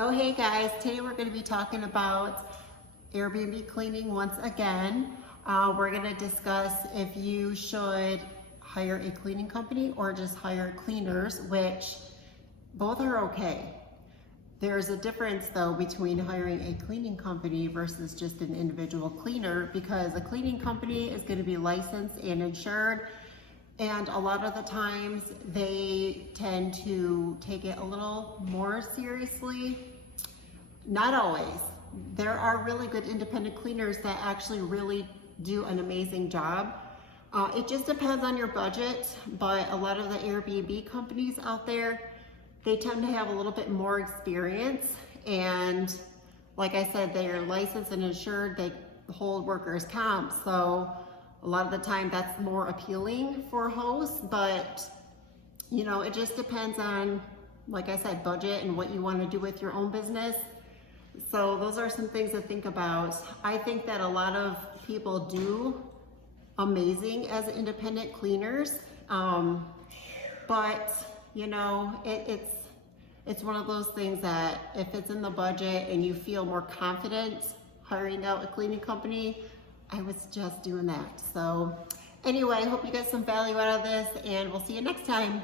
Oh, hey guys, today we're going to be talking about Airbnb cleaning once again. We're going to discuss if you should hire a cleaning company or just hire cleaners, which both are okay. There's a difference though between hiring a cleaning company versus just an individual cleaner, because a cleaning company is going to be licensed and insured. And a lot of the times they tend to take it a little more seriously. Not always. There are really good independent cleaners that actually really do an amazing job. It just depends on your budget, but a lot of the Airbnb companies out there, they tend to have a little bit more experience. And like I said, they're licensed and insured, they hold workers' comp. So a lot of the time that's more appealing for hosts, but you know, it just depends on, like I said, budget and what you want to do with your own business. So those are some things to think about. I think that a lot of people do amazing as independent cleaners, but you know, it's one of those things that if it's in the budget and you feel more confident hiring out a cleaning company, I would suggest doing that. So anyway, I hope you get some value out of this, and we'll see you next time.